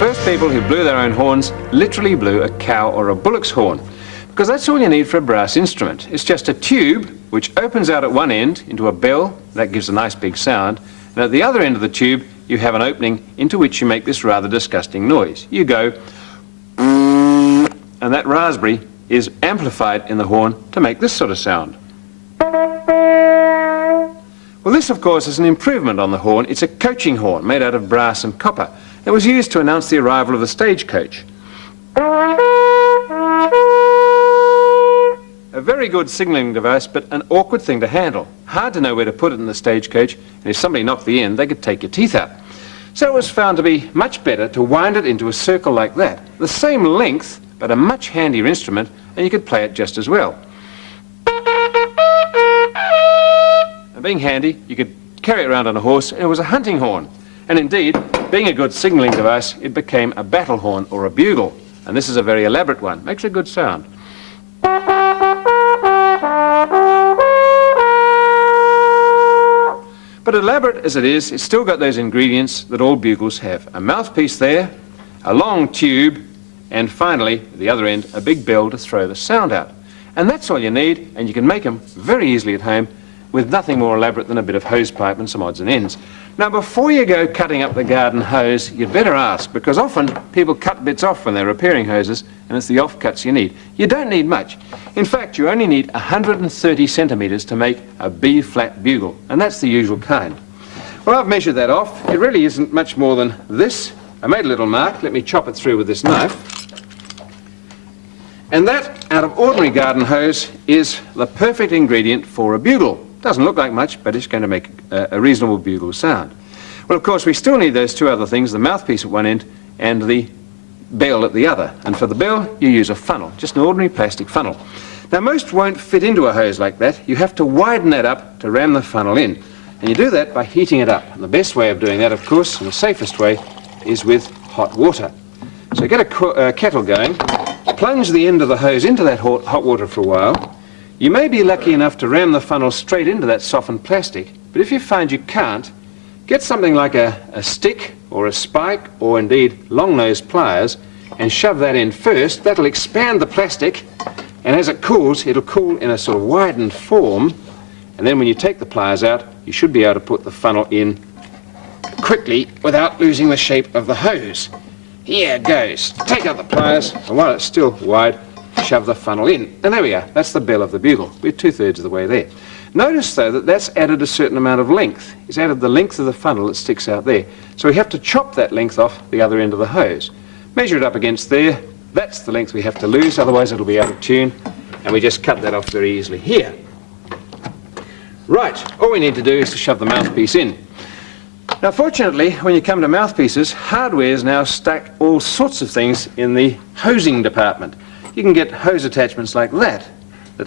first people who blew their own horns literally blew a cow or a bullock's horn, because that's all you need for a brass instrument. It's just a tube which opens out at one end into a bell. That gives a nice big sound, and at the other end of the tube you have an opening into which you make this rather disgusting noise. You go, and that raspberry is amplified in the horn to make this sort of sound. Well, this of course is an improvement on the horn. It's a coaching horn made out of brass and copper. It was used to announce the arrival of the stagecoach. A very good signalling device, but an awkward thing to handle. Hard to know where to put it in the stagecoach, and if somebody knocked the end, they could take your teeth out. So it was found to be much better to wind it into a circle like that. The same length, but a much handier instrument, and you could play it just as well. And being handy, you could carry it around on a horse, and it was a hunting horn. And indeed, being a good signalling device, it became a battle horn or a bugle. And this is a very elaborate one. Makes a good sound. But elaborate as it is, it's still got those ingredients that all bugles have. A mouthpiece there, a long tube, and finally, at the other end, a big bell to throw the sound out. And that's all you need, and you can make them very easily at home with nothing more elaborate than a bit of hose pipe and some odds and ends. Now, before you go cutting up the garden hose, you'd better ask, because often people cut bits off when they're repairing hoses, and it's the offcuts you need. You don't need much. In fact, you only need 130 centimetres to make a B-flat bugle, and that's the usual kind. Well, I've measured that off. It really isn't much more than this. I made a little mark. Let me chop it through with this knife. And that, out of ordinary garden hose, is the perfect ingredient for a bugle. Doesn't look like much, but it's going to make a reasonable bugle sound. Well, of course, we still need those two other things, the mouthpiece at one end and the bell at the other. And for the bell, you use a funnel, just an ordinary plastic funnel. Now, most won't fit into a hose like that. You have to widen that up to ram the funnel in. And you do that by heating it up. And the best way of doing that, of course, and the safest way, is with hot water. So get a kettle going, plunge the end of the hose into that hot water for a while. You may be lucky enough to ram the funnel straight into that softened plastic, but if you find you can't, get something like a stick or a spike or indeed long-nosed pliers and shove that in first. That'll expand the plastic, and as it cools, it'll cool in a sort of widened form, and then when you take the pliers out, you should be able to put the funnel in quickly without losing the shape of the hose. Here it goes. Take out the pliers, and while it's still wide, shove the funnel in. And there we are. That's the bell of the bugle. We're 2/3 of the way there. Notice, though, that that's added a certain amount of length. It's added the length of the funnel that sticks out there. So we have to chop that length off the other end of the hose. Measure it up against there. That's the length we have to lose, otherwise it'll be out of tune. And we just cut that off very easily here. Right. All we need to do is to shove the mouthpiece in. Now, fortunately, when you come to mouthpieces, hardware's now stacked all sorts of things in the hosing department. You can get hose attachments like that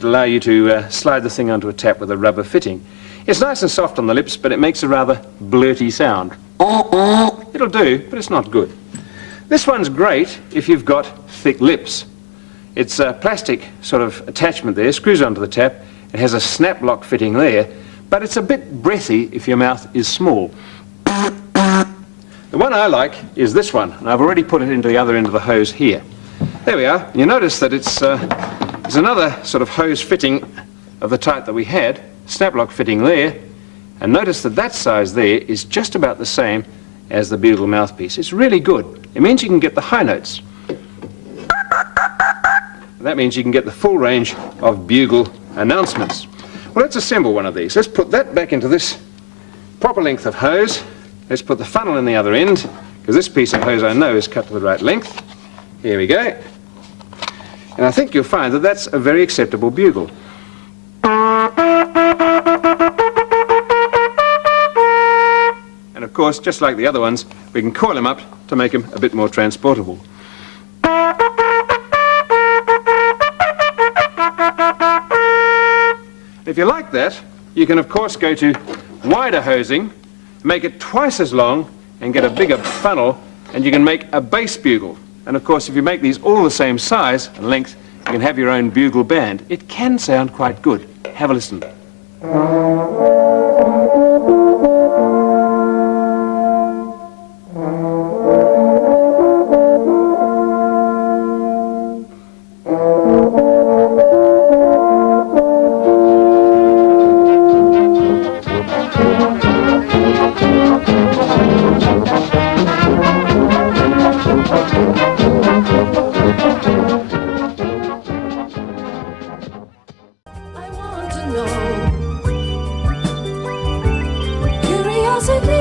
allow you to slide the thing onto a tap with a rubber fitting. It's nice and soft on the lips, but it makes a rather blurty sound. It'll do, but it's not good. This one's great if you've got thick lips. It's a plastic sort of attachment there, screws onto the tap. It has a snap lock fitting there, but it's a bit breathy if your mouth is small. The one I like is this one, and I've already put it into the other end of the hose here. There we are. You notice that it's another sort of hose fitting of the type that we had, snap lock fitting there, and notice that that size there is just about the same as the bugle mouthpiece. It's really good. It means you can get the high notes. That means you can get the full range of bugle announcements. Well, let's assemble one of these. Let's put that back into this proper length of hose. Let's put the funnel in the other end, because this piece of hose I know is cut to the right length. Here we go. And I think you'll find that that's a very acceptable bugle. And of course, just like the other ones, we can coil them up to make them a bit more transportable. If you like that, you can of course go to wider hosing, make it twice as long and get a bigger funnel, and you can make a bass bugle. And of course, if you make these all the same size and length, you can have your own bugle band. It can sound quite good. Have a listen. Hosepipe